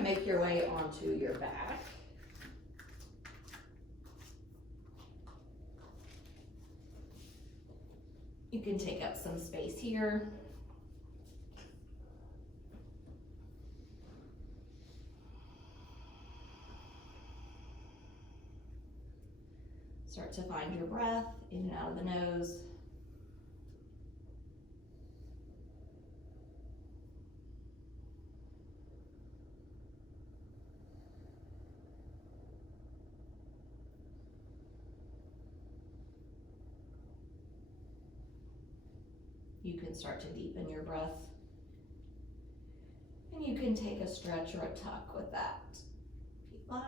gonna make your way onto your back. You can take up some space here. Start to find your breath in and out of the nose. You can start to deepen your breath. And you can take a stretch or a tuck with that, if you'd like.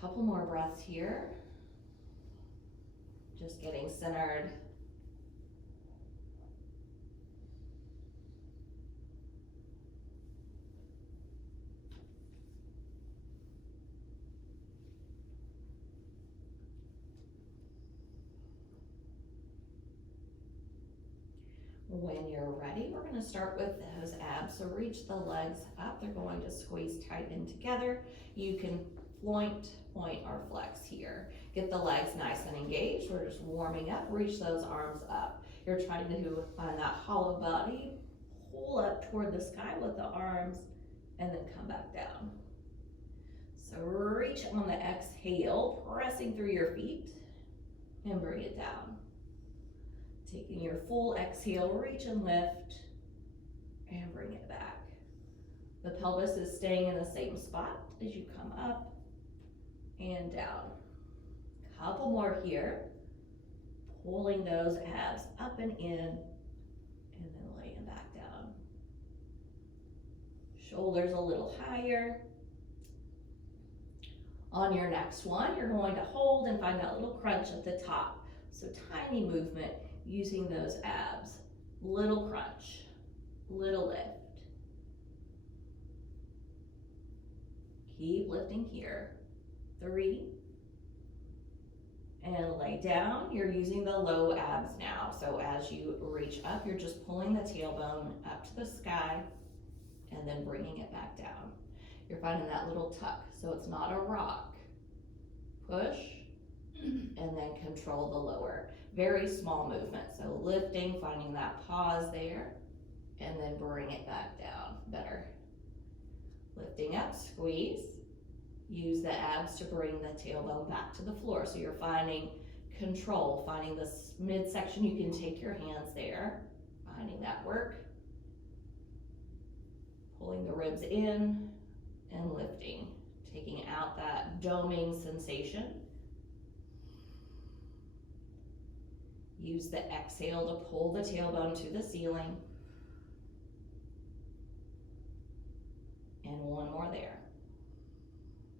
Couple more breaths here. Just getting centered. When you're ready, we're going to start with those abs. So reach the legs up. They're going to squeeze tight in together. You can point, or flex here. Get the legs nice and engaged. We're just warming up. Reach those arms up. You're trying to find that hollow body. Pull up toward the sky with the arms and then come back down. So reach on the exhale, pressing through your feet and bring it down. Taking your full exhale, reach and lift and bring it back. The pelvis is staying in the same spot as you come up and down. Couple more here. Pulling those abs up and in and then laying back down. Shoulders a little higher. On your next one, you're going to hold and find that little crunch at the top. So tiny movement using those abs. Little crunch, little lift. Keep lifting here. 3. And lay down. You're using the low abs now. So as you reach up, you're just pulling the tailbone up to the sky and then bringing it back down. You're finding that little tuck. So it's not a rock. Push and then control the lower. Very small movement. So lifting, finding that pause there and then bring it back down. Better. Lifting up, squeeze. Use the abs to bring the tailbone back to the floor. So you're finding control, finding this midsection. You can take your hands there, finding that work. Pulling the ribs in and lifting, taking out that doming sensation. Use the exhale to pull the tailbone to the ceiling. And one more there.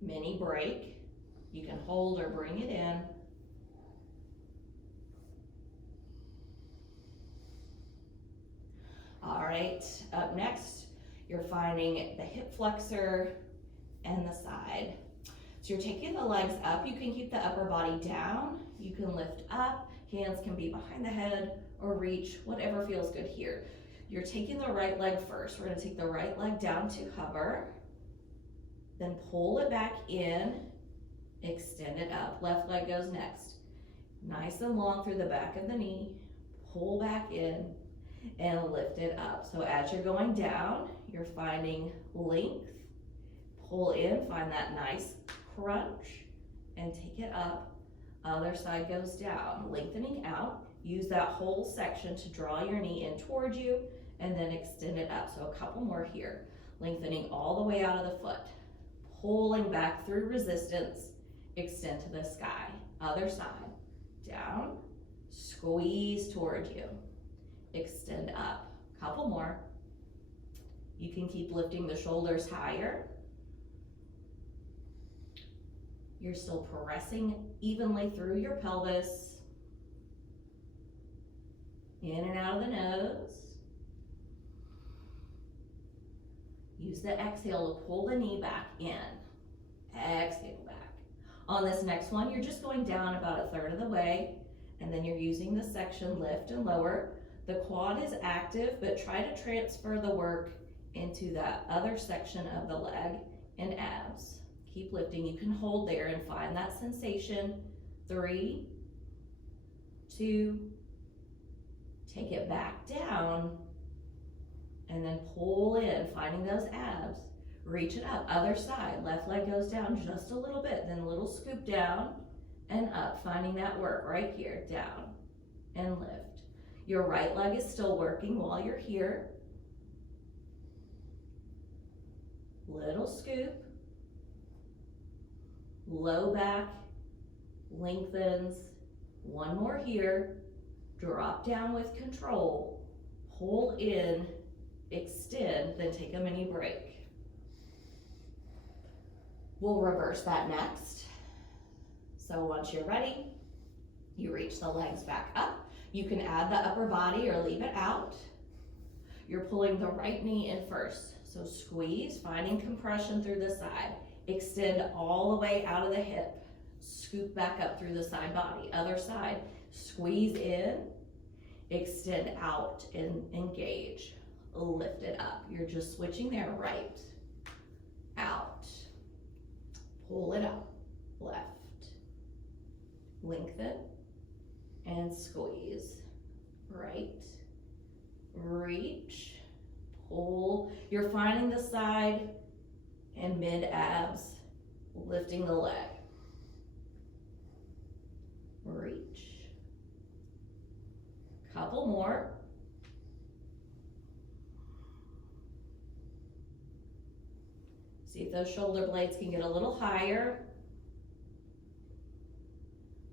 Mini break. You can hold or bring it in. All right, up next, you're finding the hip flexor and the side. So you're taking the legs up. You can keep the upper body down. You can lift up. Hands can be behind the head or reach, whatever feels good here. You're taking the right leg first. We're going to take the right leg down to hover. Then pull it back in, extend it up. Left leg goes next. Nice and long through the back of the knee. Pull back in and lift it up. So as you're going down, you're finding length. Pull in, find that nice crunch and take it up. Other side goes down, lengthening out. Use that whole section to draw your knee in toward you and then extend it up. So a couple more here. Lengthening all the way out of the foot. Pulling back through resistance, extend to the sky. Other side, down, squeeze toward you. Extend up. Couple more. You can keep lifting the shoulders higher. You're still pressing evenly through your pelvis. In and out of the nose. Use the exhale to pull the knee back in. Exhale back. On this next one, you're just going down about a third of the way, and then you're using the section lift and lower. The quad is active, but try to transfer the work into that other section of the leg and abs. Keep lifting. You can hold there and find that sensation. 3, 2, take it back down, and then pull in, finding those abs. Reach it up, other side. Left leg goes down just a little bit, then a little scoop down and up, finding that work right here, down and lift. Your right leg is still working while you're here. Little scoop, low back, lengthens. One more here, drop down with control, pull in, extend, then take a mini break. We'll reverse that next. So once you're ready, you reach the legs back up. You can add the upper body or leave it out. You're pulling the right knee in first. So squeeze, finding compression through the side. Extend all the way out of the hip. Scoop back up through the side body. Other side, squeeze in, extend out and engage. Lift it up. You're just switching there, right, out. Pull it up, left, lengthen, and squeeze, right, reach, pull. You're finding the side and mid abs, lifting the leg, reach. Couple more. See if those shoulder blades can get a little higher.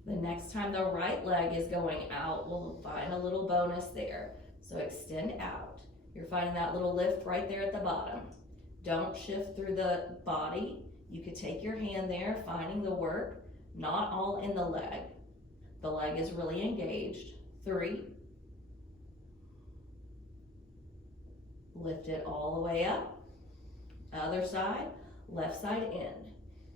The next time the right leg is going out, we'll find a little bonus there. So extend out. You're finding that little lift right there at the bottom. Don't shift through the body. You could take your hand there, finding the work, not all in the leg. The leg is really engaged. 3. Lift it all the way up. Other side, left side in.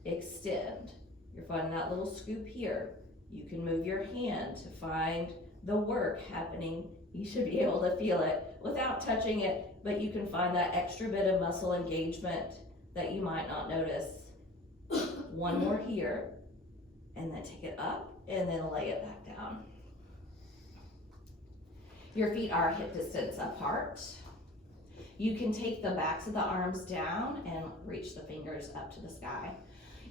Extend. You're finding that little scoop here. You can move your hand to find the work happening. You should be able to feel it without touching it, but you can find that extra bit of muscle engagement that you might not notice. One more here, and then take it up, and then lay it back down. Your feet are hip distance apart. You can take the backs of the arms down and reach the fingers up to the sky.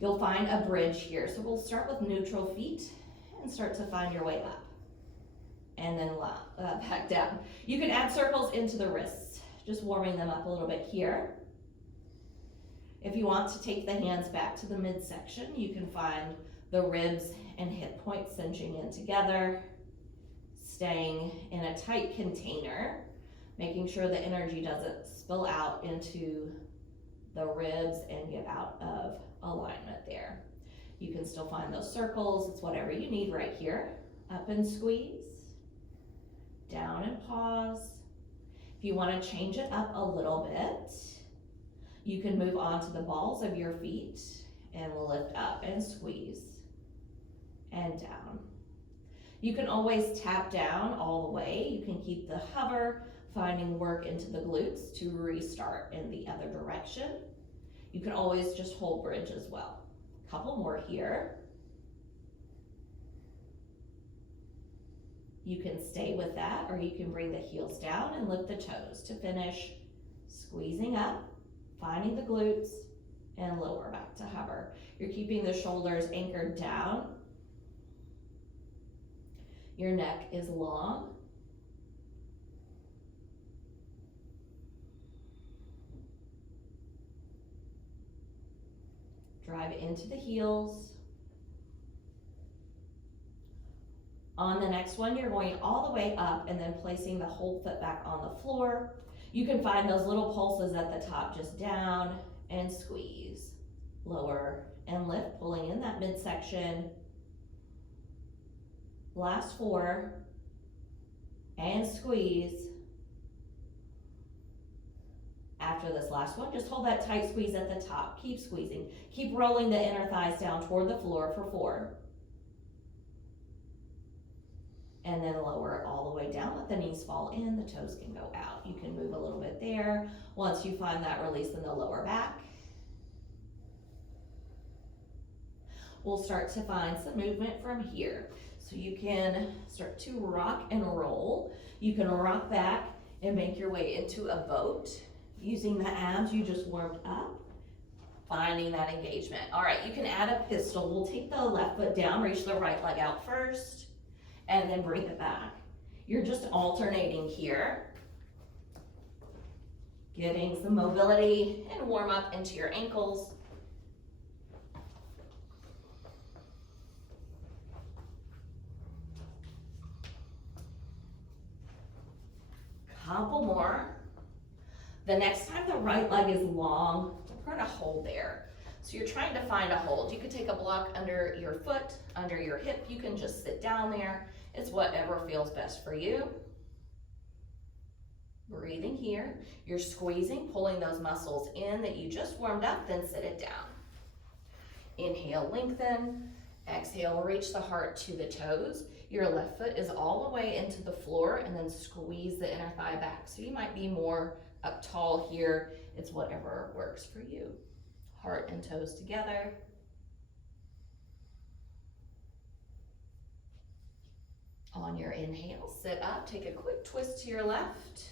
You'll find a bridge here. So we'll start with neutral feet and start to find your way up. And then back down. You can add circles into the wrists, just warming them up a little bit here. If you want to take the hands back to the midsection, you can find the ribs and hip points cinching in together, staying in a tight container, making sure the energy doesn't spill out into the ribs and get out of alignment there. You can still find those circles. It's whatever you need right here. Up and squeeze, down and pause. If you want to change it up a little bit, you can move on to the balls of your feet and lift up and squeeze and down. You can always tap down all the way. You can keep the hover, finding work into the glutes to restart in the other direction. You can always just hold bridge as well. Couple more here. You can stay with that, or you can bring the heels down and lift the toes to finish squeezing up, finding the glutes, and lower back to hover. You're keeping the shoulders anchored down. Your neck is long. Drive into the heels. On the next one, you're going all the way up and then placing the whole foot back on the floor. You can find those little pulses at the top, just down and squeeze, lower and lift, pulling in that midsection. Last 4, and squeeze, After this last one, just hold that tight squeeze at the top. Keep squeezing. Keep rolling the inner thighs down toward the floor for 4. And then lower it all the way down. Let the knees fall in, the toes can go out. You can move a little bit there. Once you find that release in the lower back, we'll start to find some movement from here. So you can start to rock and roll. You can rock back and make your way into a boat using the abs you just warmed up, finding that engagement. All right, you can add a pistol. We'll take the left foot down, reach the right leg out first, and then bring it back. You're just alternating here, getting some mobility and warm up into your ankles. Couple more. The next time the right leg is long, we're gonna hold there. So you're trying to find a hold. You could take a block under your foot, under your hip. You can just sit down there. It's whatever feels best for you. Breathing here. You're squeezing, pulling those muscles in that you just warmed up, then sit it down. Inhale, lengthen. Exhale, reach the heart to the toes. Your left foot is all the way into the floor, and then squeeze the inner thigh back. So you might be more up tall here. It's whatever works for you. Heart and toes together. On your inhale, sit up, take a quick twist to your left.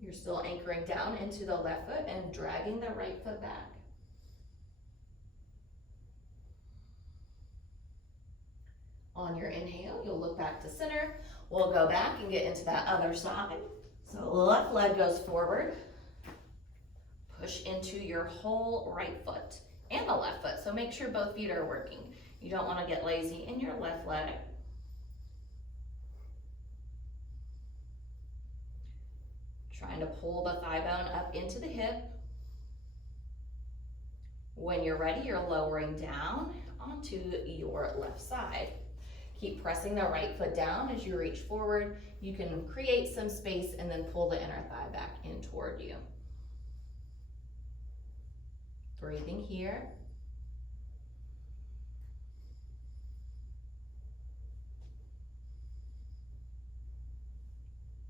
You're still anchoring down into the left foot and dragging the right foot back. On your inhale, you'll look back to center. We'll go back and get into that other side. So the left leg goes forward. Push into your whole right foot and the left foot. So make sure both feet are working. You don't want to get lazy in your left leg. Trying to pull the thigh bone up into the hip. When you're ready, you're lowering down onto your left side. Keep pressing the right foot down as you reach forward. You can create some space and then pull the inner thigh back in toward you. Breathing here.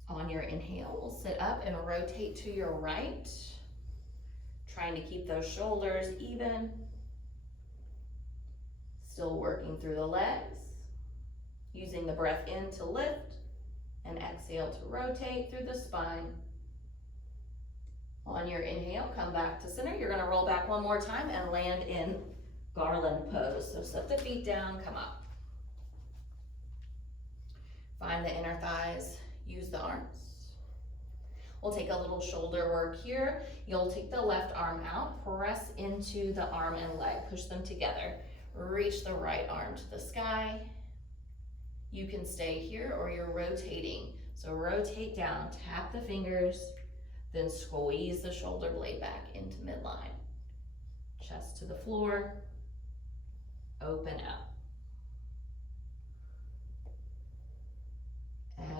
On your inhale, we'll sit up and rotate to your right. Trying to keep those shoulders even. Still working through the legs. Using the breath in to lift and exhale to rotate through the spine. On your inhale, come back to center. You're gonna roll back one more time and land in Garland Pose. So set the feet down, come up. Find the inner thighs, use the arms. We'll take a little shoulder work here. You'll take the left arm out, press into the arm and leg, push them together. Reach the right arm to the sky. You can stay here or you're rotating. So rotate down, tap the fingers, then squeeze the shoulder blade back into midline. Chest to the floor, open up.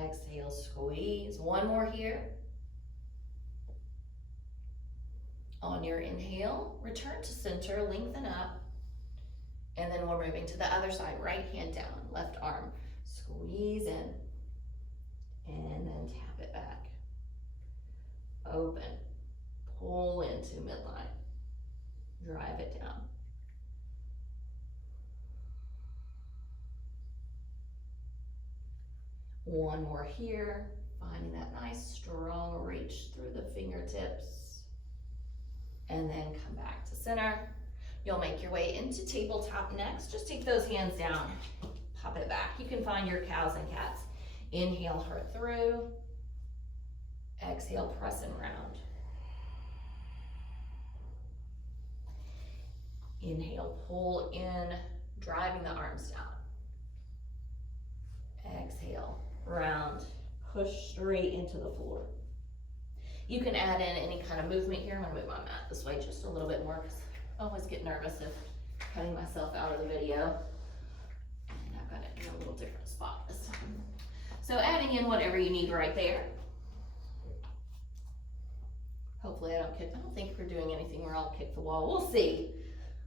Exhale, squeeze. One more here. On your inhale, return to center, lengthen up. And then we're moving to the other side, right hand down, left arm. Squeeze in, and then tap it back. Open, pull into midline, drive it down. One more here, finding that nice strong reach through the fingertips, and then come back to center. You'll make your way into tabletop next. Just take those hands down. Pop it back. You can find your cows and cats. Inhale, heart through. Exhale, press and round. Inhale, pull in, driving the arms down. Exhale, round, push straight into the floor. You can add in any kind of movement here. I'm gonna move my mat this way just a little bit more because I always get nervous of cutting myself out of the video. Got it in a little different spot this time. So adding in whatever you need right there. Hopefully I don't think we're doing anything where I'll kick the wall. We'll see.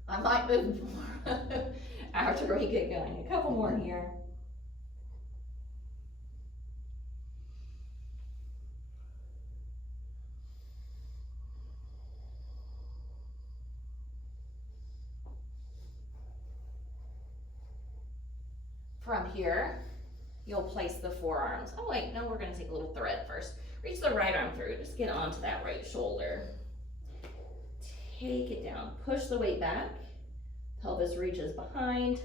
I might move more after we get going. A couple more here. From here, you'll place the forearms. Oh wait, no, we're gonna take a little thread first. Reach the right arm through, just get onto that right shoulder. Take it down, push the weight back. Pelvis reaches behind,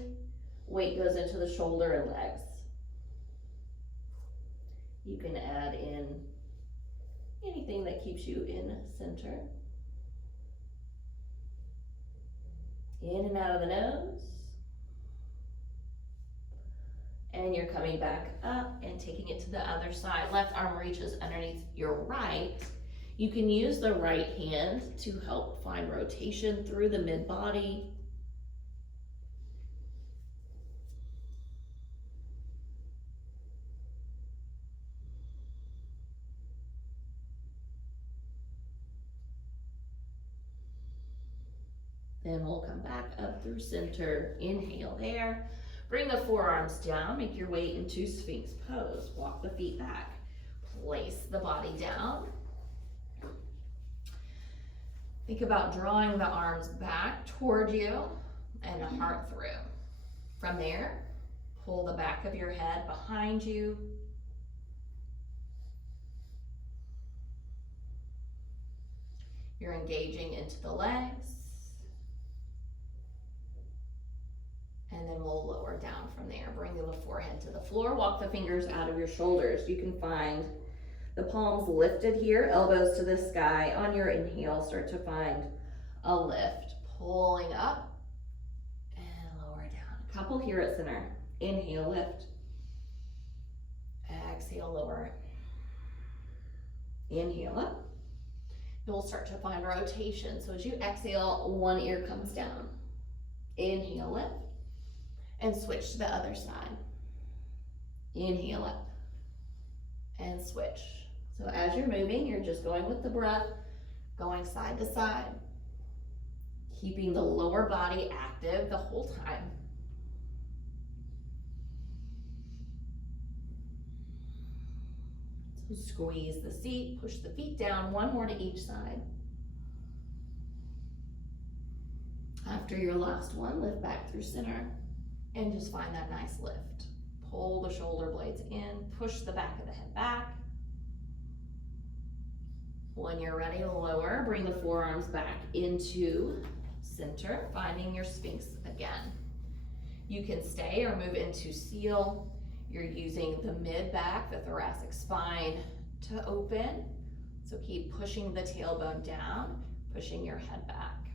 weight goes into the shoulder and legs. You can add in anything that keeps you in center. In and out of the nose. And you're coming back up and taking it to the other side. Left arm reaches underneath your right. You can use the right hand to help find rotation through the mid-body. Then we'll come back up through center. Inhale there. Bring the forearms down, make your way into Sphinx Pose. Walk the feet back, place the body down. Think about drawing the arms back toward you and the heart through. From there, pull the back of your head behind you. You're engaging into the legs. And then we'll lower down from there. Bring the forehead to the floor. Walk the fingers out of your shoulders. You can find the palms lifted here, elbows to the sky. On your inhale, start to find a lift. Pulling up and lower down. A couple here at center. Inhale, lift. Exhale, lower. Inhale up. You'll start to find rotation. So as you exhale, one ear comes down. Inhale, lift. And switch to the other side. Inhale up and switch. So as you're moving, you're just going with the breath, going side to side, keeping the lower body active the whole time. So squeeze the seat, push the feet down, one more to each side. After your last one, lift back through center. And just find that nice lift. Pull the shoulder blades in, push the back of the head back. When you're ready, lower, bring the forearms back into center, finding your Sphinx again. You can stay or move into seal. You're using the mid-back, the thoracic spine to open. So keep pushing the tailbone down, pushing your head back.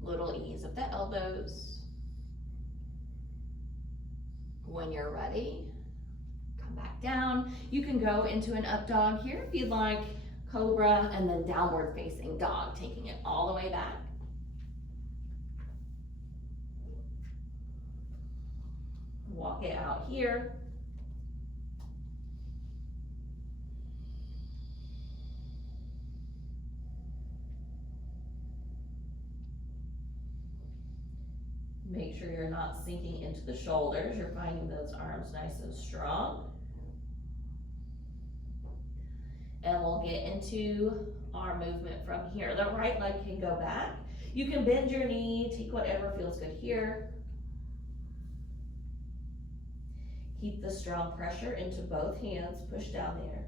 Little ease of the elbows. When you're ready, come back down. You can go into an up dog here if you'd like, cobra, and then downward facing dog, taking it all the way back. Walk it out here. Make sure you're not sinking into the shoulders. You're finding those arms nice and strong. And we'll get into our movement from here. The right leg can go back. You can bend your knee, take whatever feels good here. Keep the strong pressure into both hands. Push down there.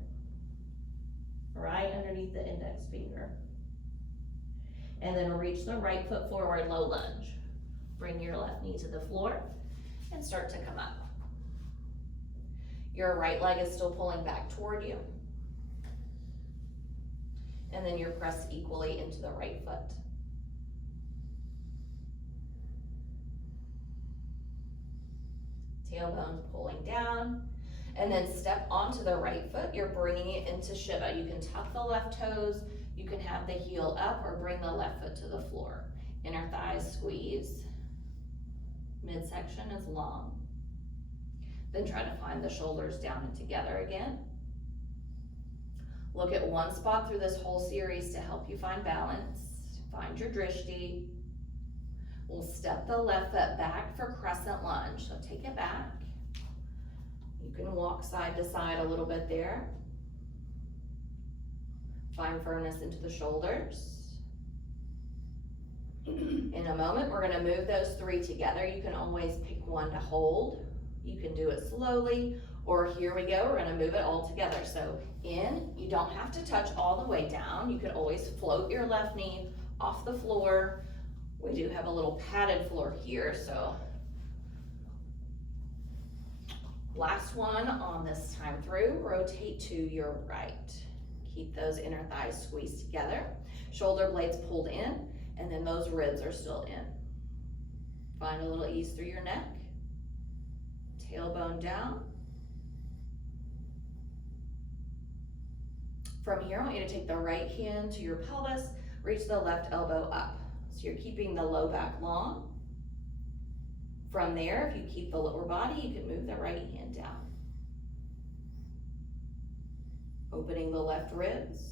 Right underneath the index finger. And then reach the right foot forward, low lunge. Bring your left knee to the floor and start to come up. Your right leg is still pulling back toward you. And then you're pressed equally into the right foot. Tailbone pulling down. And then step onto the right foot. You're bringing it into Shiva. You can tuck the left toes. You can have the heel up or bring the left foot to the floor. Inner thighs squeeze. Midsection is long. Then try to find the shoulders down and together again. Look at one spot through this whole series to help you find balance. Find your drishti. We'll step the left foot back for crescent lunge. So take it back. You can walk side to side a little bit there. Find firmness into the shoulders. In a moment, we're gonna move those three together. You can always pick one to hold. You can do it slowly, or here we go, we're gonna move it all together. So in, you don't have to touch all the way down. You can always float your left knee off the floor. We do have a little padded floor here, so. Last one on this time through, rotate to your right. Keep those inner thighs squeezed together. Shoulder blades pulled in, and then those ribs are still in. Find a little ease through your neck. Tailbone down. From here, I want you to take the right hand to your pelvis, reach the left elbow up. So you're keeping the low back long. From there, if you keep the lower body, you can move the right hand down. Opening the left ribs.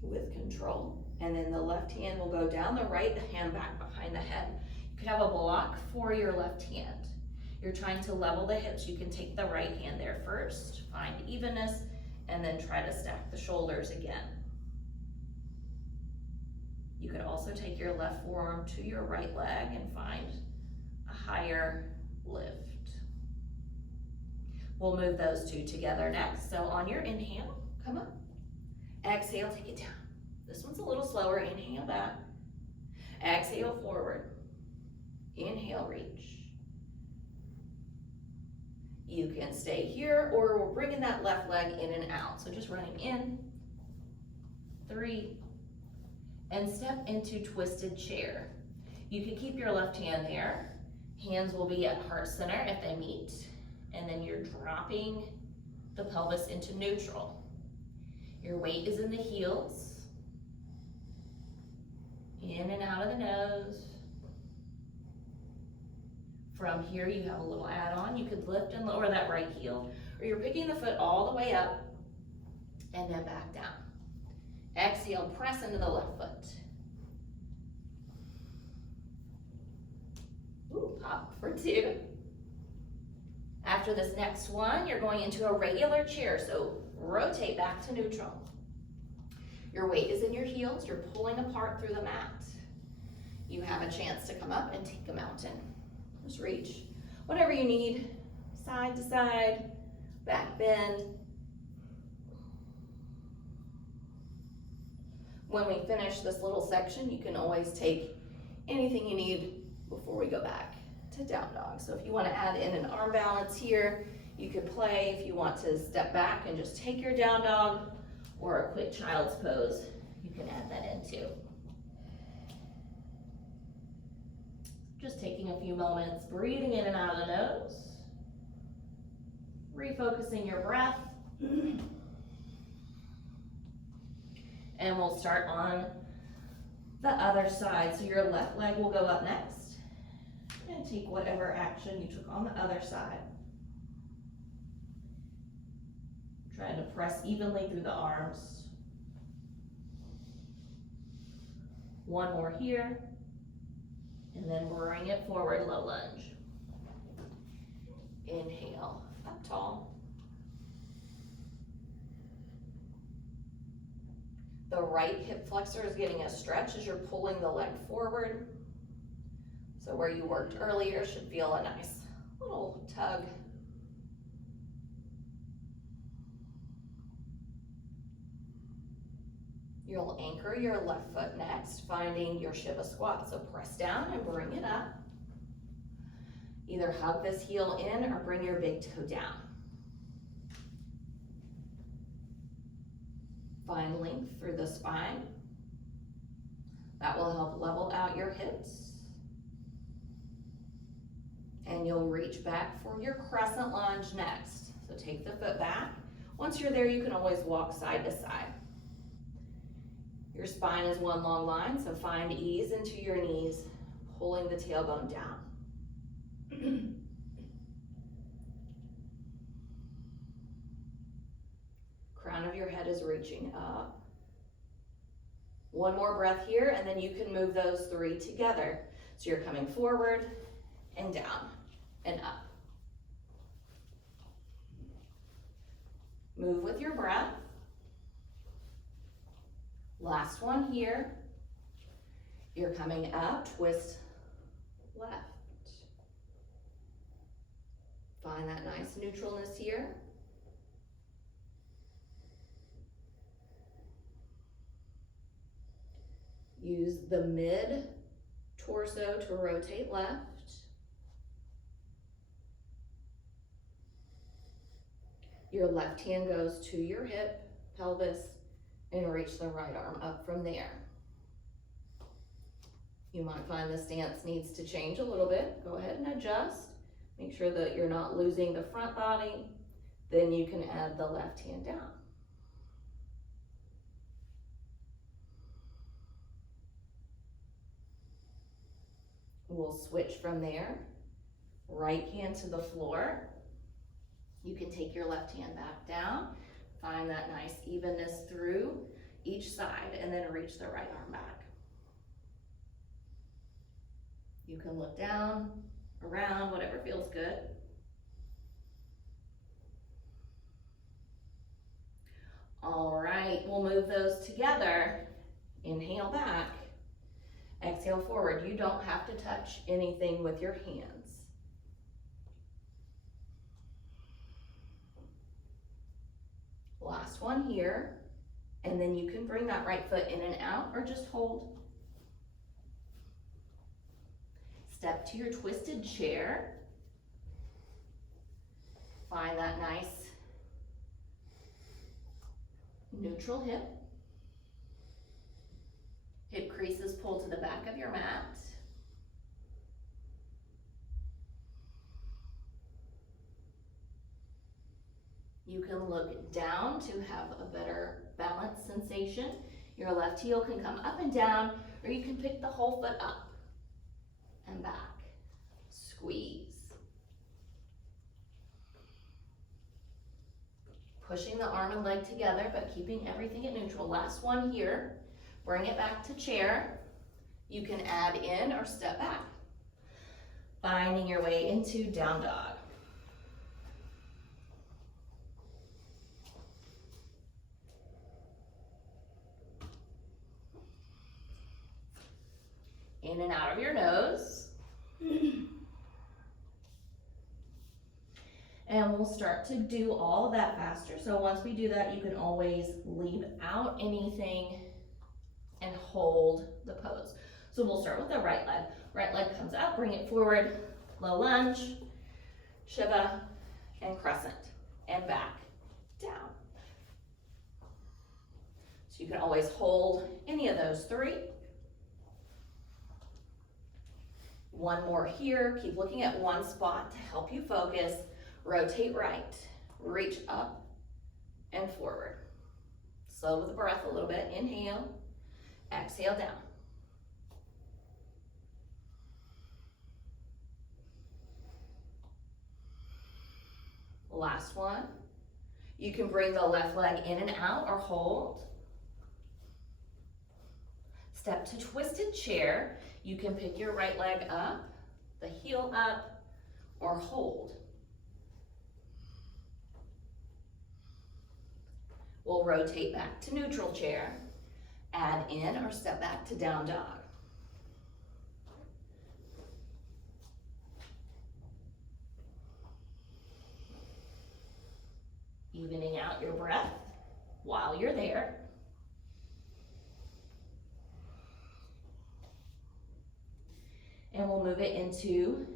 With control. And then the left hand will go down, the right hand back behind the head. You can have a block for your left hand. You're trying to level the hips. You can take the right hand there first, find evenness, and then try to stack the shoulders again. You could also take your left forearm to your right leg and find a higher lift. We'll move those two together next. So on your inhale, come up. Exhale, take it down. This one's a little slower. Inhale back. Exhale forward. Inhale, reach. You can stay here, or we're bringing that left leg in and out. So just running in, 3, and step into twisted chair. You can keep your left hand there. Hands will be at heart center if they meet. And then you're dropping the pelvis into neutral. Your weight is in the heels. In and out of the nose. From here, you have a little add-on. You could lift and lower that right heel, or you're picking the foot all the way up and then back down. Exhale, press into the left foot. Ooh, pop for 2. After this next one, you're going into a regular chair, so rotate back to neutral. Your weight is in your heels. You're pulling apart through the mat. You have a chance to come up and take a mountain. Just reach whatever you need, side to side, back bend. When we finish this little section, you can always take anything you need before we go back to down dog. So if you want to add in an arm balance here, you could play. If you want to step back and just take your down dog, or a quick child's pose, you can add that in too. Just taking a few moments, breathing in and out of the nose, refocusing your breath, and we'll start on the other side. So your left leg will go up next, and take whatever action you took on the other side. Trying to press evenly through the arms. One more here. And then bring it forward, low lunge. Inhale, up tall. The right hip flexor is getting a stretch as you're pulling the leg forward. So where you worked earlier should feel a nice little tug. You'll anchor your left foot next, finding your Shiva squat. So press down and bring it up. Either hug this heel in or bring your big toe down. Find length through the spine. That will help level out your hips. And you'll reach back for your crescent lunge next. So take the foot back. Once you're there, you can always walk side to side. Your spine is one long line, so find ease into your knees, pulling the tailbone down. crown of your head is reaching up. One more breath here, and then you can move those three together. So you're coming forward and down and up. Move with your breath. Last one here. You're coming up, twist left. Find that nice neutralness here. Use the mid torso to rotate left. Your left hand goes to your hip, pelvis, and reach the right arm up from there. You might find the stance needs to change a little bit. Go ahead and adjust. Make sure that you're not losing the front body. Then you can add the left hand down. We'll switch from there. Right hand to the floor. You can take your left hand back down. Find that nice evenness through each side and then reach the right arm back. You can look down, around, whatever feels good. All right, we'll move those together. Inhale back, exhale forward. You don't have to touch anything with your hands. Last one here, and then you can bring that right foot in and out or just hold. Step to your twisted chair. Find that nice neutral hip. Hip creases pull to the back of your mat. You can look down to have a better balance sensation. Your left heel can come up and down, or you can pick the whole foot up and back. Squeeze. Pushing the arm and leg together, but keeping everything at neutral. Last one here. Bring it back to chair. You can add in or step back. Finding your way into down dog. In and out of your nose. And we'll start to do all of that faster. So once we do that, you can always leave out anything and hold the pose. So we'll start with the right leg. Right leg comes up, bring it forward, low lunge, Shiva, and crescent, and back, down. So you can always hold any of those three. One more here. Keep looking at one spot to help you focus. Rotate right, reach up and forward. Slow with the breath a little bit. Inhale, exhale down. Last one. You can bring the left leg in and out or hold. Step to twisted chair. You can pick your right leg up, the heel up, or hold. We'll rotate back to neutral chair, add in or step back to down dog. Evening out your breath while you're there. And we'll move it into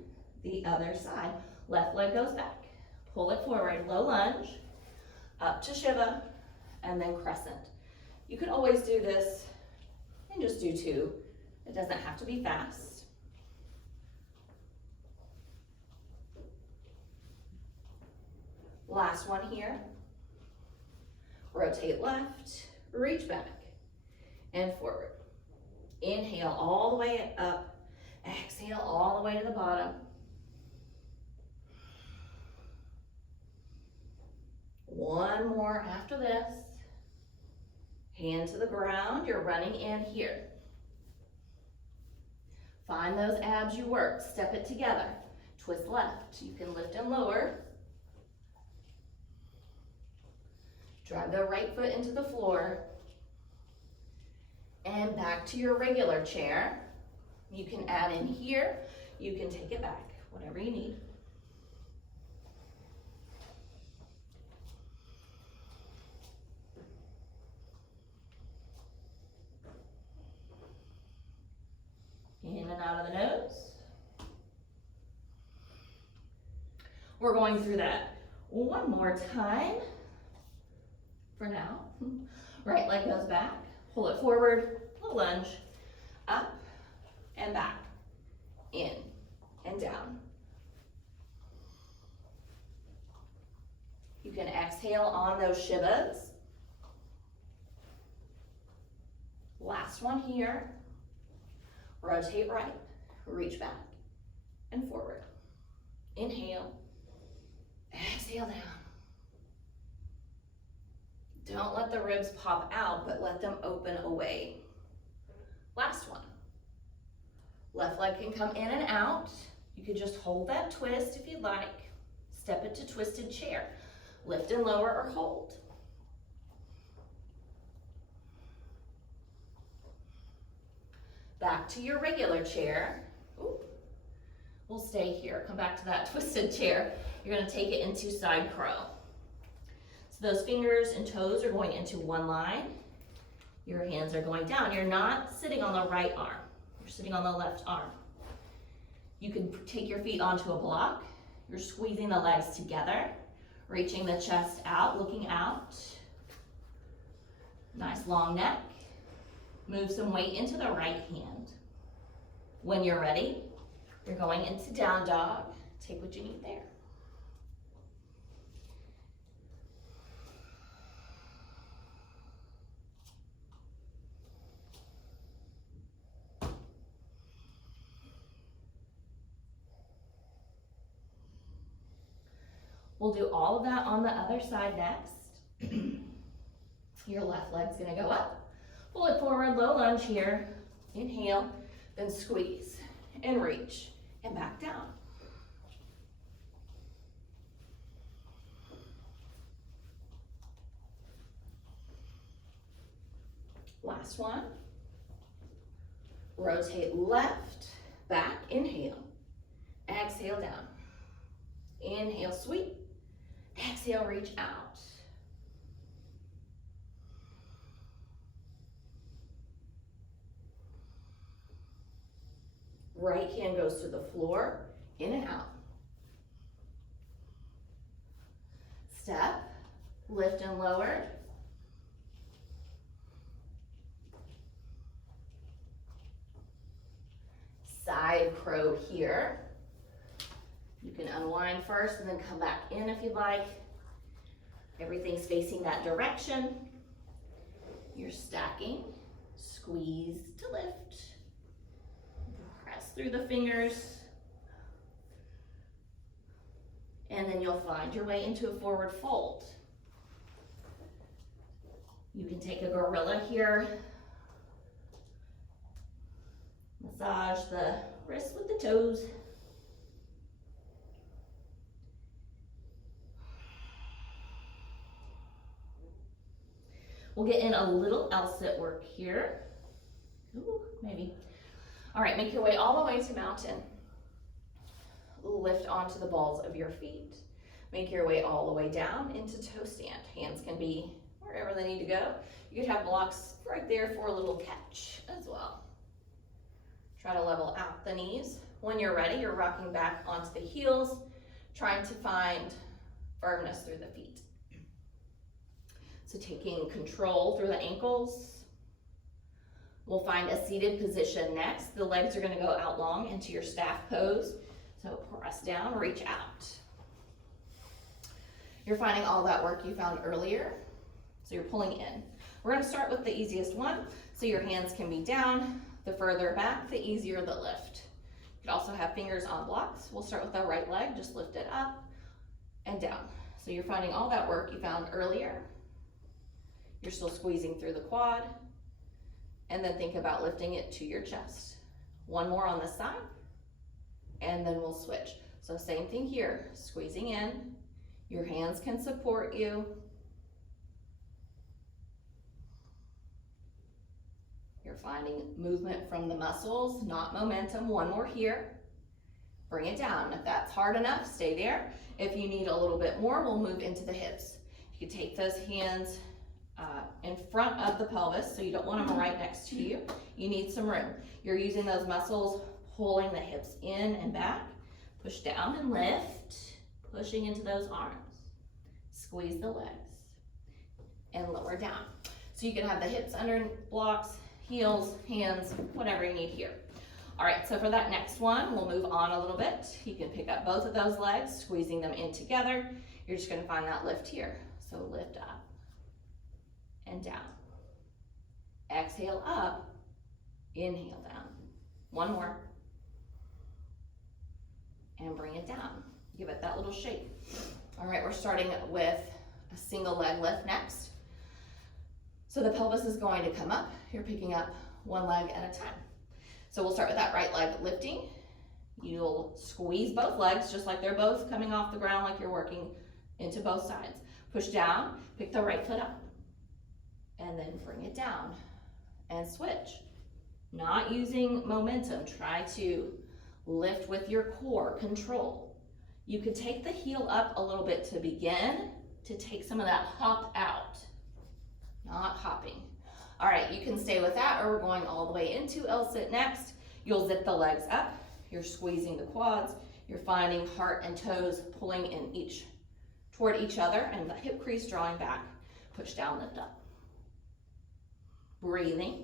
the other side. Left leg goes back, pull it forward, low lunge, up to Shiva, and then crescent. You could always do this and just do two. It doesn't have to be fast. Last one here. Rotate left, reach back, and forward. Inhale all the way up, exhale all the way to the bottom. One more after this. Hand to the ground, you're running in here. Find those abs you worked, step it together. Twist left, you can lift and lower. Drive the right foot into the floor. And back to your regular chair. You can add in here, you can take it back, whatever you need. In and out of the nose. We're going through that one more time. For now, right leg goes back, pull it forward, little lunge, up and back, in and down. You can exhale on those shivas. Last one here. Rotate right, reach back and forward. Inhale, exhale down. Don't let the ribs pop out, but let them open away. Last one. Left leg can come in and out. You could just hold that twist if you'd like. Step it to twisted chair. Lift and lower or hold. Back to your regular chair. Ooh. We'll stay here. Come back to that twisted chair. You're going to take it into side crow. So those fingers and toes are going into one line. Your hands are going down. You're not sitting on the right arm. You're sitting on the left arm. You can take your feet onto a block. You're squeezing the legs together, reaching the chest out, looking out. Nice long neck. Move some weight into the right hand. When you're ready, you're going into down dog. Take what you need there. We'll do all of that on the other side next. Your left leg's gonna go up. Pull it forward, low lunge here. Inhale, then squeeze and reach and back down. Last one. Rotate left, back, inhale. Exhale down. Inhale, sweep. Exhale, reach out. Right hand goes to the floor, in and out. Step, lift and lower. Side crow here. You can unwind first and then come back in if you'd like. Everything's facing that direction. You're stacking, squeeze to lift. Press through the fingers. And then you'll find your way into a forward fold. You can take a gorilla here. Massage the wrists with the toes. We'll get in a little L-sit work here. Ooh, maybe. All right, make your way all the way to mountain. Lift onto the balls of your feet. Make your way all the way down into toe stand. Hands can be wherever they need to go. You could have blocks right there for a little catch as well. Try to level out the knees. When you're ready, you're rocking back onto the heels, trying to find firmness through the feet. So taking control through the ankles. We'll find a seated position next. The legs are going to go out long into your staff pose. So press down, reach out. You're finding all that work you found earlier. So you're pulling in. We're going to start with the easiest one. So your hands can be down. The further back, the easier the lift. You could also have fingers on blocks. We'll start with the right leg. Just lift it up and down. So you're finding all that work you found earlier. You're still squeezing through the quad. And then think about lifting it to your chest. One more on this side, and then we'll switch. So same thing here, squeezing in. Your hands can support you. You're finding movement from the muscles, not momentum. One more here. Bring it down. If that's hard enough, stay there. If you need a little bit more, we'll move into the hips. You can take those hands in front of the pelvis, so you don't want them right next to you. You need some room. You're using those muscles, pulling the hips in and back. Push down and lift, pushing into those arms. Squeeze the legs and lower down. So you can have the hips under blocks, heels, hands, whatever you need here. All right, so for that next one, we'll move on a little bit. You can pick up both of those legs, squeezing them in together. You're just gonna find that lift here. So lift up and down. Exhale up, inhale down. One more. And bring it down. Give it that little shake. All right, we're starting with a single leg lift next. So the pelvis is going to come up. You're picking up one leg at a time. So we'll start with that right leg lifting. You'll squeeze both legs just like they're both coming off the ground, like you're working into both sides. Push down, pick the right foot up, and then bring it down and switch. Not using momentum, try to lift with your core, control. You could take the heel up a little bit to begin, to take some of that hop out, not hopping. All right, you can stay with that, or we're going all the way into L-sit next. You'll zip the legs up, you're squeezing the quads, you're finding heart and toes pulling in toward each other, and the hip crease drawing back. Push down, lift up. Breathing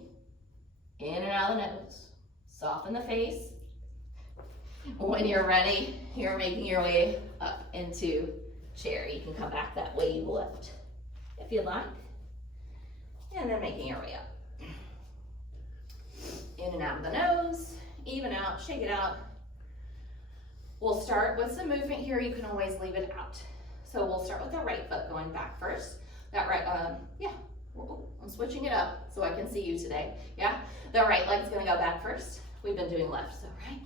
in and out of the nose. Soften the face. When you're ready, you're making your way up into chair. You can come back that way you lift if you'd like. And then making your way up. In and out of the nose, even out, shake it out. We'll start with some movement here. You can always leave it out. So we'll start with the right foot going back first. That right, I'm switching it up so I can see you today. Yeah, the right leg's gonna go back first. We've been doing left, so right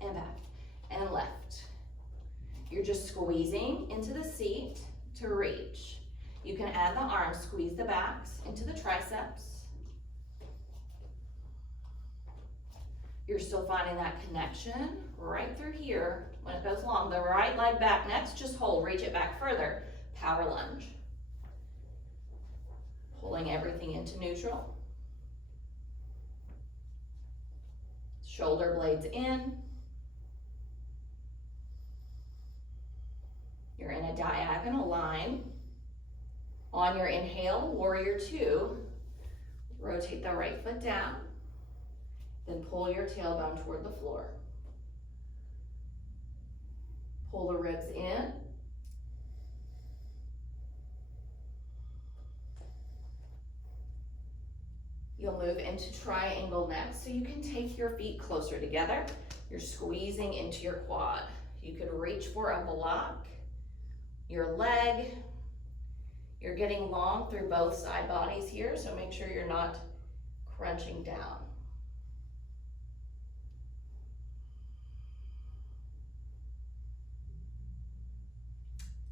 and back and left. You're just squeezing into the seat to reach. You can add the arms, squeeze the backs into the triceps. You're still finding that connection right through here. When it goes long, the right leg back next, just hold, reach it back further. Power lunge. Pulling everything into neutral. Shoulder blades in. You're in a diagonal line. On your inhale, warrior two, rotate the right foot down, then pull your tailbone toward the floor. Pull the ribs in. You'll move into triangle next, so you can take your feet closer together. You're squeezing into your quad. You could reach for a block, your leg. You're getting long through both side bodies here, so make sure you're not crunching down.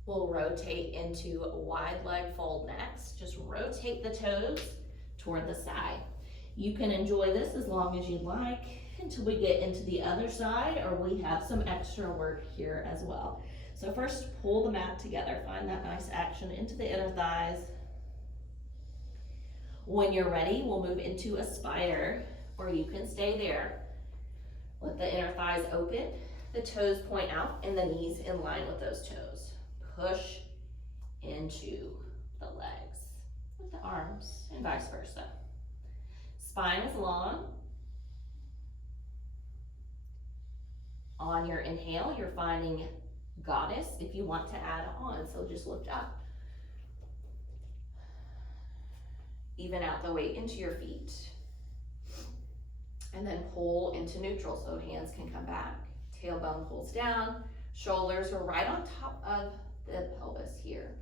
We'll rotate into a wide leg fold next. Just rotate the toes toward the side. You can enjoy this as long as you'd like until we get into the other side, or we have some extra work here as well. So first, pull the mat together. Find that nice action into the inner thighs. When you're ready, we'll move into a spider, or you can stay there. Let the inner thighs open, the toes point out, and the knees in line with those toes. Push into the legs with the arms, and vice versa. Spine is long. On your inhale, you're finding goddess if you want to add on, so just lift up. Even out the weight into your feet. And then pull into neutral, so hands can come back. Tailbone pulls down, shoulders are right on top of the pelvis here.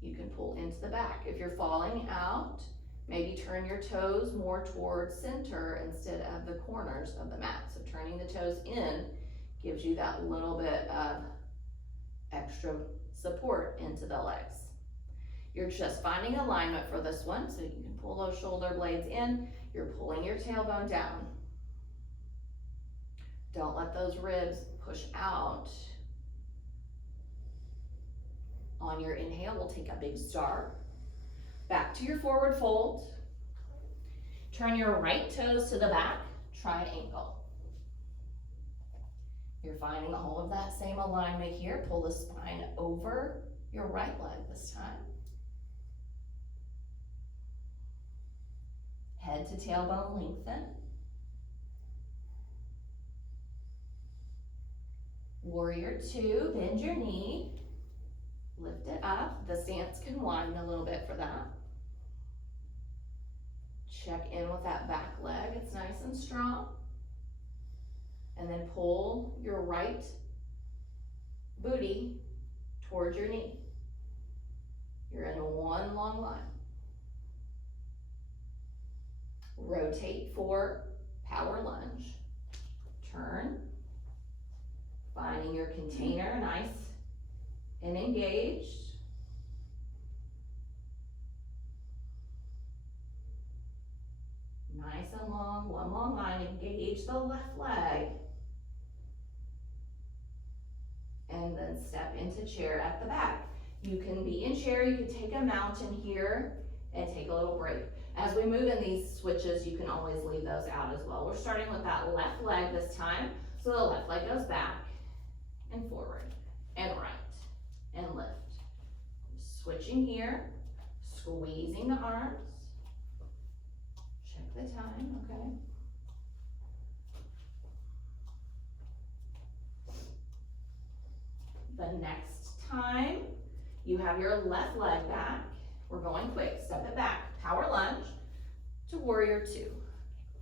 You can pull into the back. If you're falling out, maybe turn your toes more towards center instead of the corners of the mat. So turning the toes in gives you that little bit of extra support into the legs. You're just finding alignment for this one, so you can pull those shoulder blades in. You're pulling your tailbone down. Don't let those ribs push out. On your inhale, we'll take a big star. Back to your forward fold. Turn your right toes to the back, triangle. You're finding the whole of that same alignment here. Pull the spine over your right leg this time. Head to tailbone lengthen. Warrior two, bend your knee. Lift it up. The stance can widen a little bit for that. Check in with that back leg. It's nice and strong. And then pull your right booty towards your knee. You're in one long line. Rotate for power lunge. Turn. Finding your container, nice and engaged. Nice and long, one long line. Engage the left leg. And then step into chair at the back. You can be in chair, you can take a mountain here and take a little break. As we move in these switches, you can always leave those out as well. We're starting with that left leg this time. So the left leg goes back and forward and right and lift. Switching here, squeezing the arms. Check the time, okay. The next time you have your left leg back, we're going quick, step it back, power lunge to warrior two.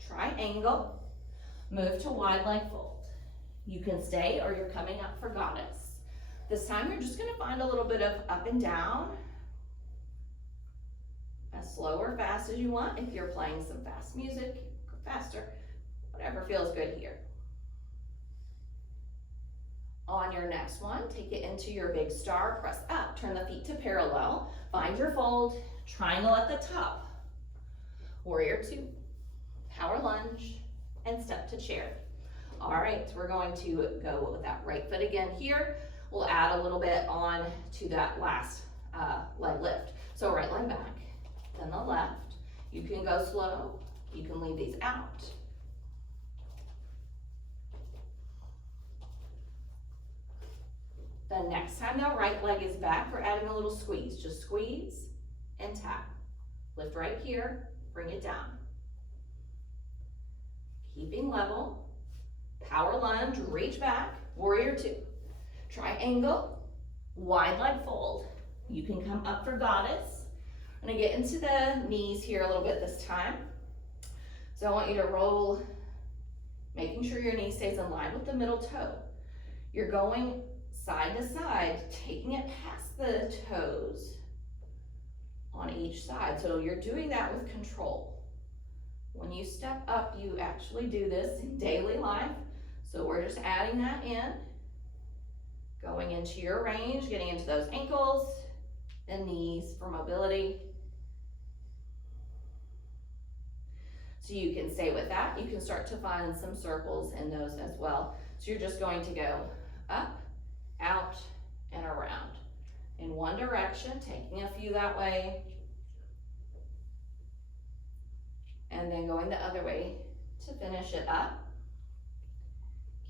Triangle, move to wide leg fold. You can stay or you're coming up for goddess. This time you're just gonna find a little bit of up and down, as slow or fast as you want. If you're playing some fast music, go faster, whatever feels good here. On your next one, take it into your big star, press up, turn the feet to parallel, find your fold, triangle at the top, warrior two, power lunge, and step to chair. All right, so we're going to go with that right foot again here. We'll add a little bit on to that last leg lift. So right leg back, then the left. You can go slow, you can leave these out. The next time the right leg is back, we're adding a little squeeze. Just squeeze and tap. Lift right here, bring it down. Keeping level. Power lunge, reach back, warrior two. Triangle, wide leg fold. You can come up for goddess. I'm gonna get into the knees here a little bit this time. So I want you to roll, making sure your knee stays in line with the middle toe. You're going side to side, taking it past the toes on each side. So you're doing that with control. When you step up, you actually do this in daily life. So we're just adding that in, going into your range, getting into those ankles and knees for mobility. So you can stay with that. You can start to find some circles in those as well. So you're just going to go up, out, and around in one direction, taking a few that way, and then going the other way to finish it up.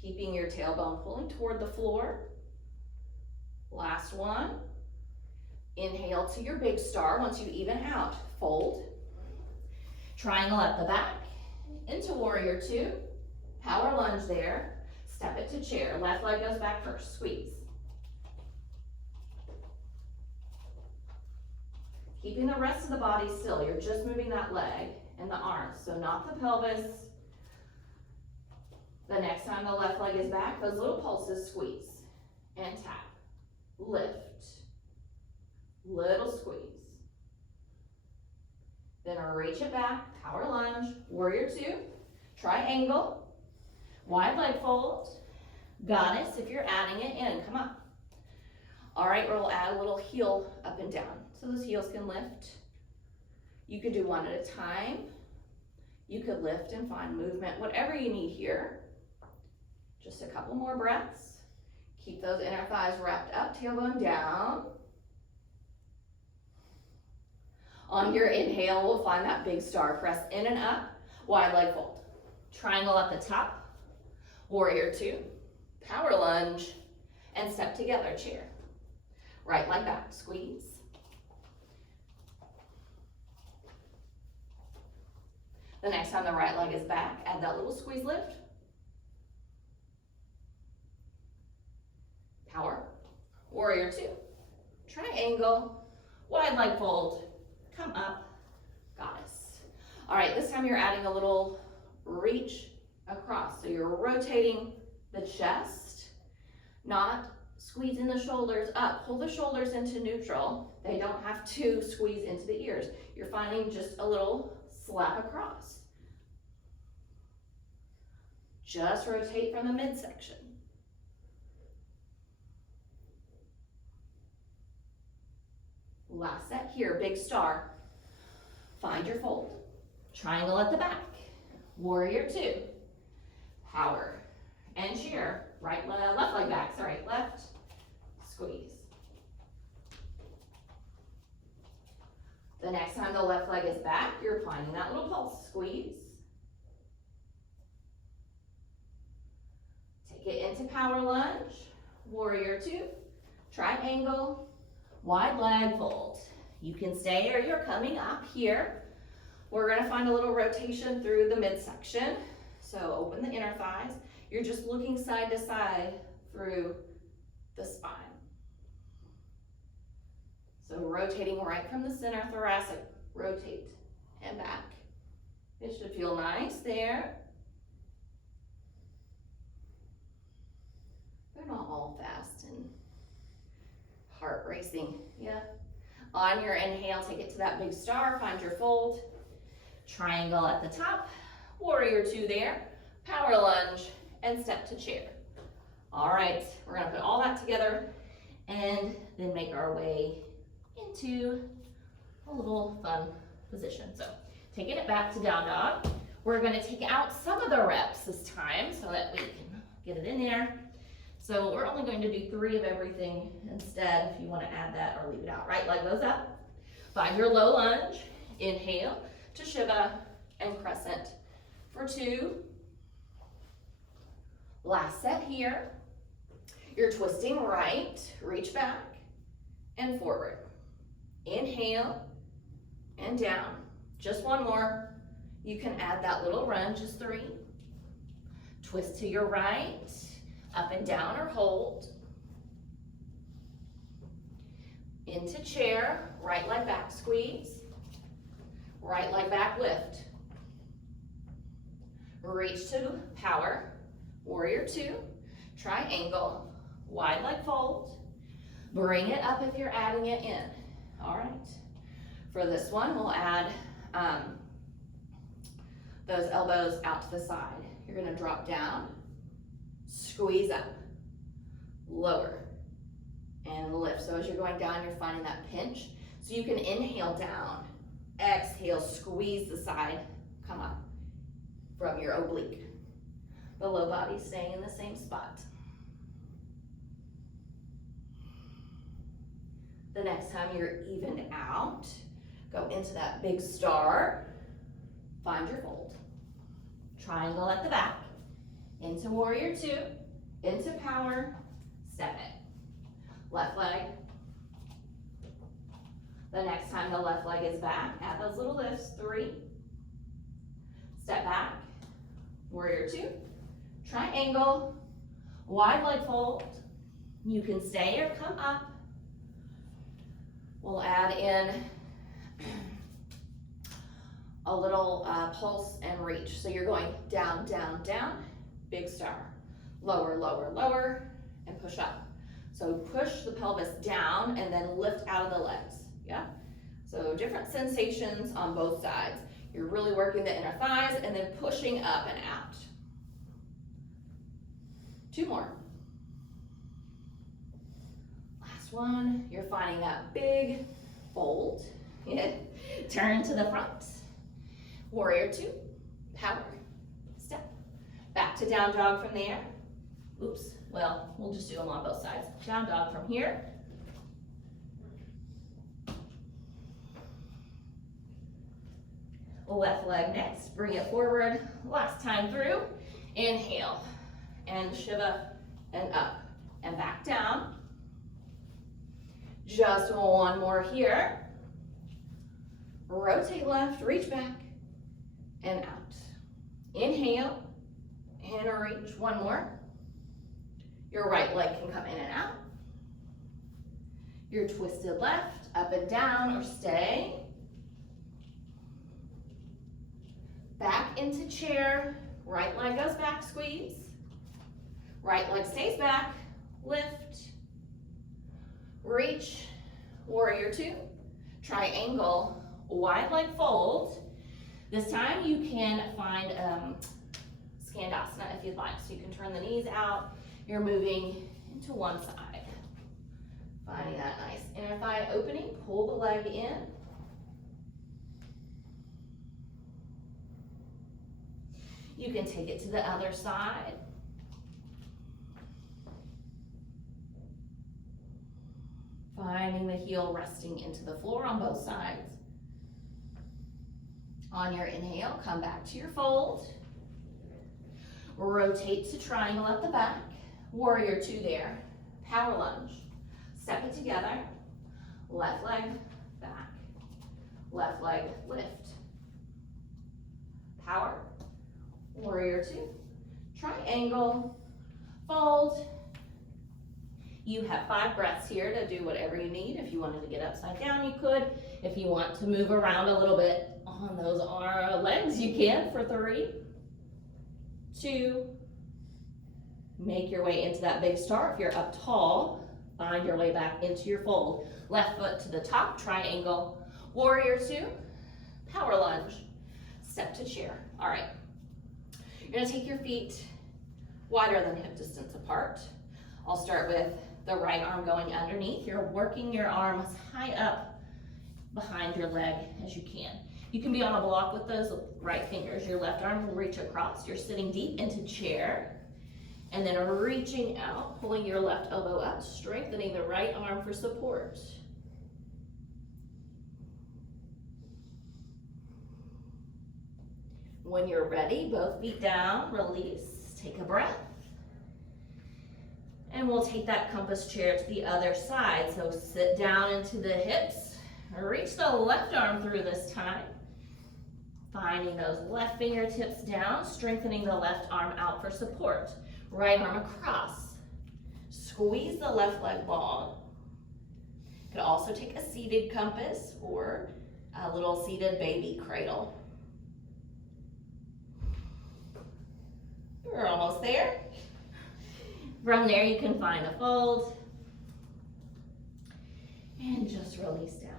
Keeping your tailbone pulling toward the floor. Last one. Inhale to your big star. Once you even out, fold. Triangle at the back, into warrior two. Power lunge there. Step it to chair. Left leg goes back first, squeeze. Keeping the rest of the body still. You're just moving that leg and the arms, so not the pelvis. The next time the left leg is back, those little pulses, squeeze and tap, lift, little squeeze. Then reach it back, power lunge, warrior two, triangle, wide leg fold, goddess if you're adding it in, come on. All right, we'll add a little heel up and down. So those heels can lift. You could do one at a time. You could lift and find movement, whatever you need here. Just a couple more breaths. Keep those inner thighs wrapped up, tailbone down. On your inhale, we'll find that big star. Press in and up, wide leg fold. Triangle at the top, warrior two, power lunge, and step together, chair. Right leg back, squeeze. The next time the right leg is back, add that little squeeze lift. Power, warrior two, triangle, wide leg fold, come up, goddess. All right, this time you're adding a little reach across. So you're rotating the chest, not squeezing the shoulders up. Pull the shoulders into neutral. They don't have to squeeze into the ears. You're finding just a little slap across. Just rotate from the midsection. Last set here, big star. Find your fold. Triangle at the back. Warrior two. Power and chair. Left leg back, sorry, left, squeeze. The next time the left leg is back, you're finding that little pulse, squeeze. Take it into power lunge, warrior two, triangle, wide leg fold. You can stay or you're coming up here. We're gonna find a little rotation through the midsection. So open the inner thighs. You're just looking side to side through the spine. So rotating right from the center, thoracic, rotate and back. It should feel nice there. They're not all fast and heart racing, yeah. On your inhale, take it to that big star, find your fold. Triangle at the top, warrior two there, power lunge, and step to chair. All right, we're gonna put all that together and then make our way into a little fun position. So taking it back to down dog, we're gonna take out some of the reps this time so that we can get it in there. So we're only going to do 3 of everything instead if you wanna add that or leave it out. Right leg goes up, find your low lunge, inhale to Shiva and crescent for 2. Last set here. You're twisting right, reach back and forward. Inhale and down. Just one more. You can add that little run, just 3. Twist to your right, up and down or hold. Into chair, right leg back squeeze. Right leg back lift. Reach to power, warrior two, triangle, wide leg fold. Bring it up if you're adding it in. All right. For this one, we'll add those elbows out to the side. You're gonna drop down, squeeze up, lower, and lift. So as you're going down, you're finding that pinch. So you can inhale down, exhale, squeeze the side, come up from your oblique. The low body staying in the same spot. The next time you're evened out, go into that big star, find your fold. Triangle at the back, into warrior two, into power, step it. Left leg. The next time the left leg is back, add those little lifts, 3. Step back, warrior two, triangle, wide leg fold. You can stay or come up. We'll add in a little pulse and reach. So you're going down, down, down, big star. Lower, lower, lower, and push up. So push the pelvis down and then lift out of the legs, yeah? So different sensations on both sides. You're really working the inner thighs and then pushing up and out. 2 more. Last one, you're finding that big fold. Turn to the front. Warrior 2, power, step. Back to down dog from there. Oops, well, we'll just do them on both sides. Down dog from here. Left leg next, bring it forward. Last time through, inhale, and Shiva, and up, and back down. Just one more here. Rotate left, reach back, and out. Inhale, and reach, one more. Your right leg can come in and out. Your twisted left, up and down, or stay. Back into chair, right leg goes back, squeeze. Right leg stays back, lift, reach, warrior 2, triangle, wide leg fold. This time you can find Skandasana if you'd like, so you can turn the knees out. You're moving into one side. Finding that nice inner thigh opening, pull the leg in. You can take it to the other side. Finding the heel resting into the floor on both sides. On your inhale, come back to your fold. Rotate to triangle at the back. Warrior 2 there. Power lunge. Step it together. Left leg back. Left leg lift. Power. Warrior 2, triangle, fold. You have 5 breaths here to do whatever you need. If you wanted to get upside down, you could. If you want to move around a little bit on those legs, you can for 3, 2, make your way into that big star. If you're up tall, find your way back into your fold. Left foot to the top, triangle, warrior 2, power lunge, step to chair. All right. You're gonna take your feet wider than hip distance apart. I'll start with the right arm going underneath. You're working your arm as high up behind your leg as you can. You can be on a block with those right fingers. Your left arm will reach across. You're sitting deep into chair. And then reaching out, pulling your left elbow up, strengthening the right arm for support. When you're ready, both feet down, release, take a breath. And we'll take that compass chair to the other side. So sit down into the hips, reach the left arm through this time. Finding those left fingertips down, strengthening the left arm out for support. Right arm across. Squeeze the left leg long. You could also take a seated compass or a little seated baby cradle. We're almost there. From there you can find a fold and just release down.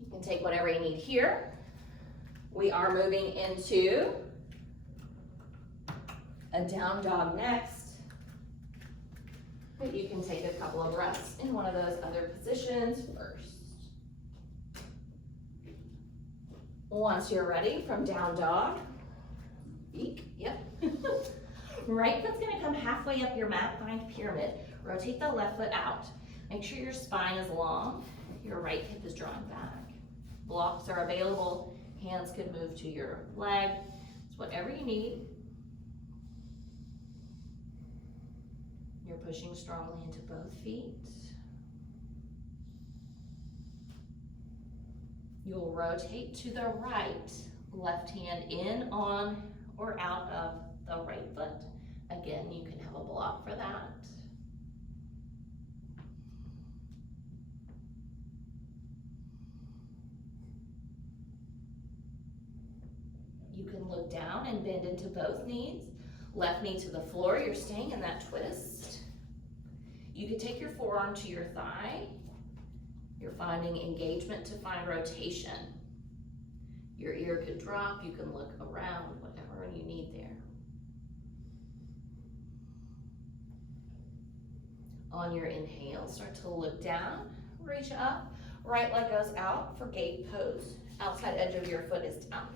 You can take whatever you need here. We are moving into a down dog next. But you can take a couple of breaths in one of those other positions first. Once you're ready from down dog, eek, yep. Right foot's gonna come halfway up your mat, find pyramid. Rotate the left foot out. Make sure your spine is long. Your right hip is drawing back. Blocks are available. Hands could move to your leg. It's whatever you need. You're pushing strongly into both feet. You'll rotate to the right, left hand in, on, or out of the right foot. Again, you can have a block for that. You can look down and bend into both knees. Left knee to the floor, you're staying in that twist. You could take your forearm to your thigh. You're finding engagement to find rotation. Your ear could drop, you can look around, whatever you need there. On your inhale, start to look down, reach up, right leg goes out for gate pose. Outside edge of your foot is down.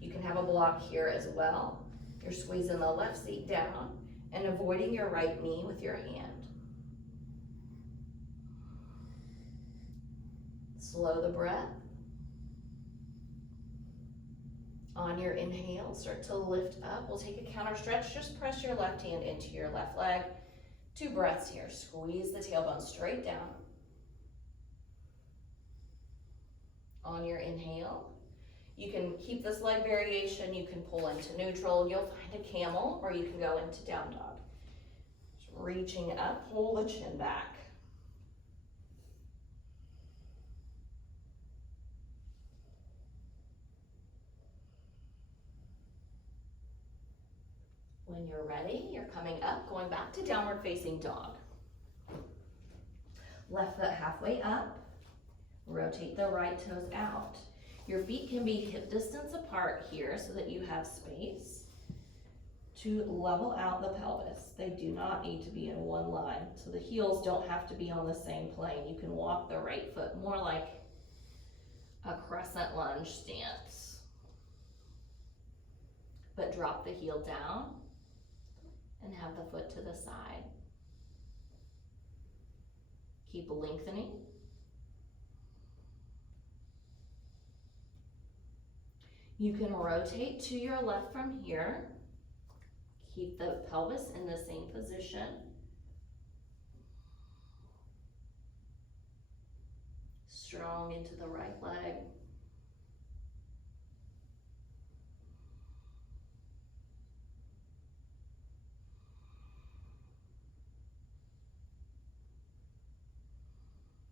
You can have a block here as well. You're squeezing the left seat down and avoiding your right knee with your hand. Slow the breath. On your inhale, start to lift up. We'll take a counter stretch. Just press your left hand into your left leg. 2 breaths here. Squeeze the tailbone straight down. On your inhale, you can keep this leg variation. You can pull into neutral. You'll find a camel, or you can go into down dog. Just reaching up, pull the chin back. When you're ready, you're coming up, going back to downward facing dog. Left foot halfway up, rotate the right toes out. Your feet can be hip distance apart here so that you have space to level out the pelvis. They do not need to be in one line, so the heels don't have to be on the same plane. You can walk the right foot more like a crescent lunge stance, but drop the heel down and have the foot to the side. Keep lengthening. You can rotate to your left from here. Keep the pelvis in the same position. Strong into the right leg.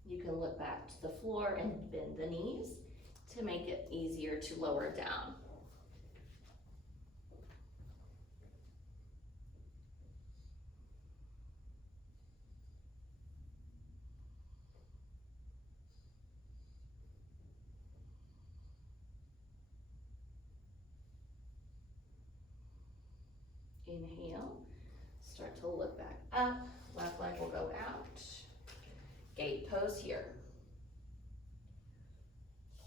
You can look back to the floor and bend the knees to make it easier to lower down. Inhale, start to look back up, left leg will go out. Gate pose here.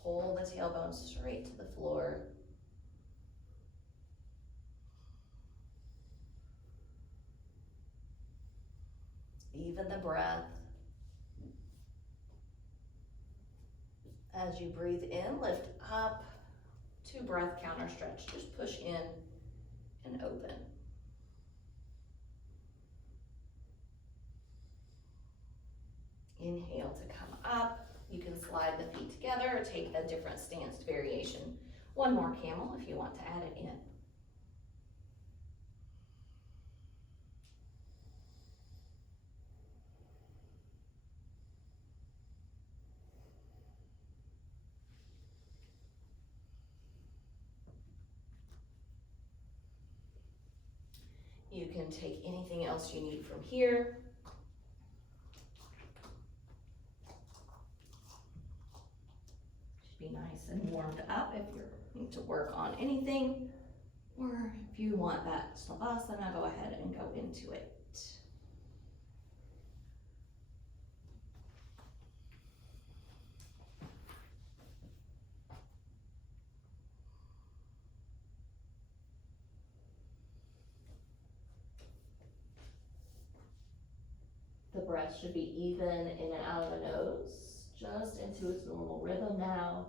Pull the tailbone straight to the floor. Even the breath. As you breathe in, lift up. 2 breath counter stretch. Just push in and open. Inhale to come up. You can slide the feet together or take a different stance variation. 1 more camel if you want to add it in. You can take anything else you need from here. Be nice and warmed up if you need to work on anything, or if you want that savasana, go ahead and go into it. The breath should be even in and out of the nose, just into its normal rhythm now.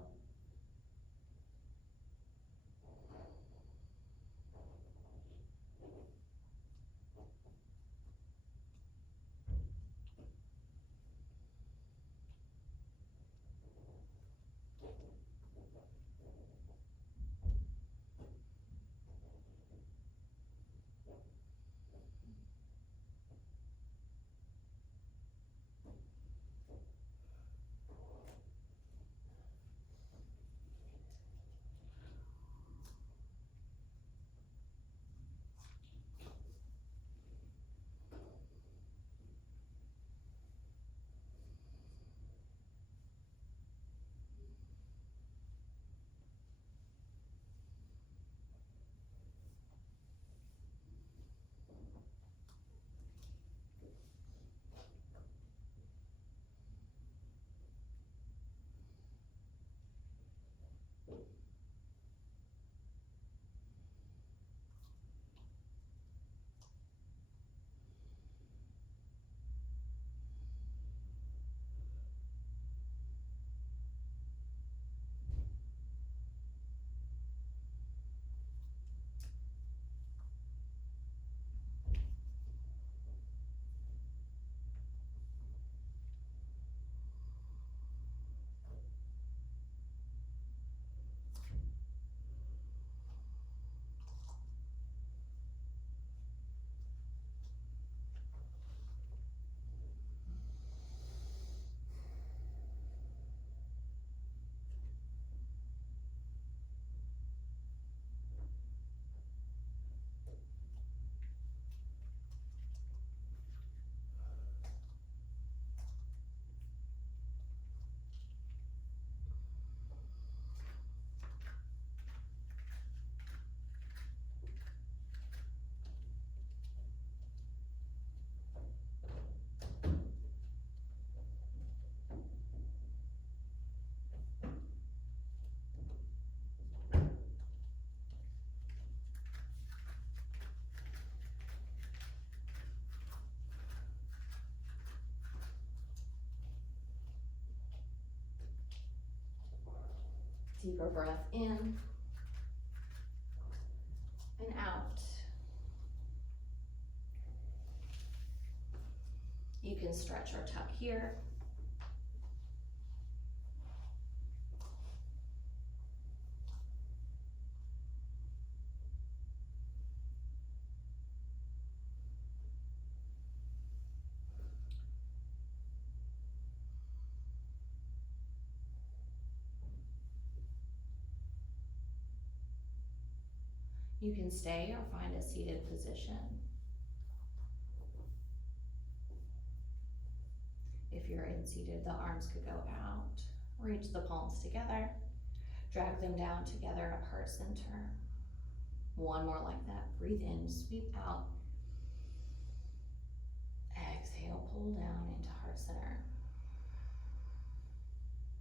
Deeper breath in and out. You can stretch or tuck here. You can stay or find a seated position. If you're in seated, the arms could go out. Reach the palms together. Drag them down together at heart center. One more like that. Breathe in, sweep out. Exhale, pull down into heart center.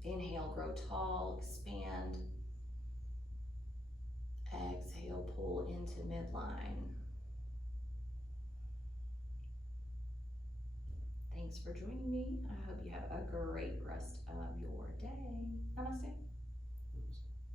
Inhale, grow tall, expand. Exhale, pull into midline. Thanks for joining me. I hope you have a great rest of your day. Namaste.